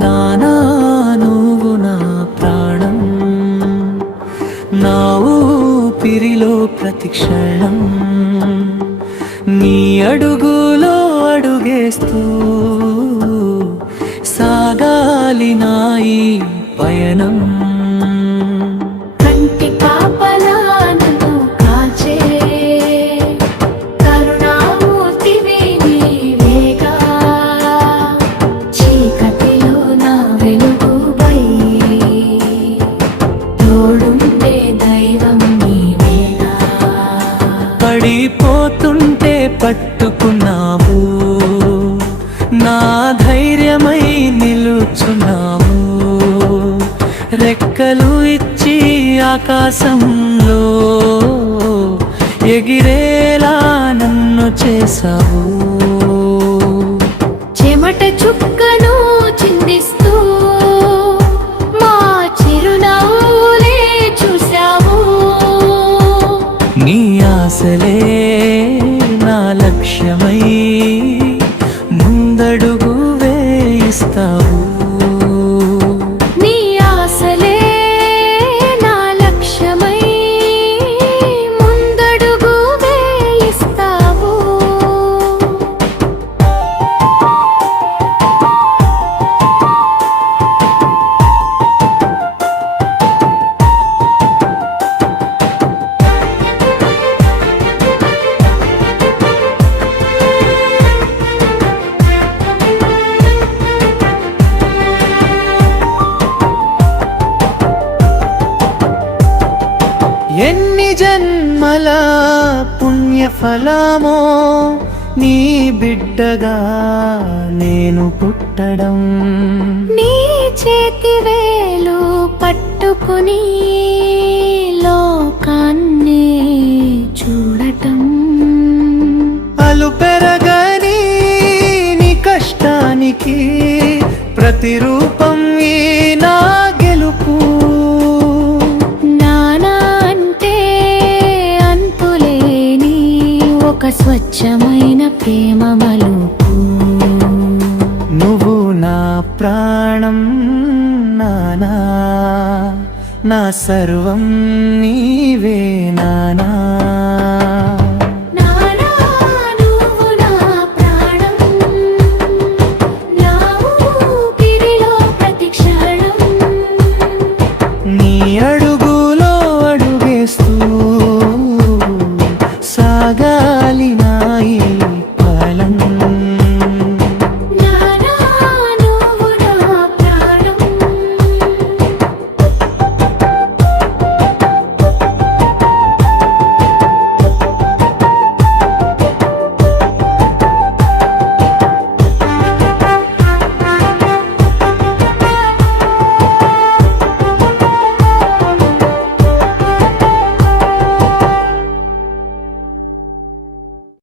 నానా నువ్వు నా ప్రాణం, నా ఊపిరిలో ప్రతిక్షణం, నీ అడుగులో అడుగేస్తూ సాగాలి నా ఈ పయనం. కంటి పాపలా నన్ను కాచే కరుణామూర్తివి నీవేగా, చీకటిలో నా వెలుగుపై తోడుండే దైవం నీవేగా. పడిపోతుంటే పట్టుకున్నావు, నా ధైర్యమై నిలుచున్నావు, రెక్కలు ఇచ్చి ఆకాశంలో ఎగిరేలా నన్ను చేసావు. చెమట చుక్కను చిందిస్తూ మా చిరునవ్వులే చూసావు. నీ ఆశలే నా లక్ష్యమై ముందడుగు వేయిస్తావు. నీ ఆశలే నా లక్ష్యమై ముందడుగు వేయిస్తావు. ఎన్ని జన్మల పుణ్యఫలమో నీ బిడ్డగా నేను పుట్టడం, నీ చేతి వేలు పట్టుకుని లోకాన్ని చూడటం, అలు పెరగని నీ కష్టానికి ప్రతిరూపం ఈ నా గెలుపు. నానా అంటే అంతులేని ఒక స్వచ్ఛమైన ప్రేమ మలుపు. నువ్వు నా ప్రాణం నానా, నా సర్వం నీవే నానా.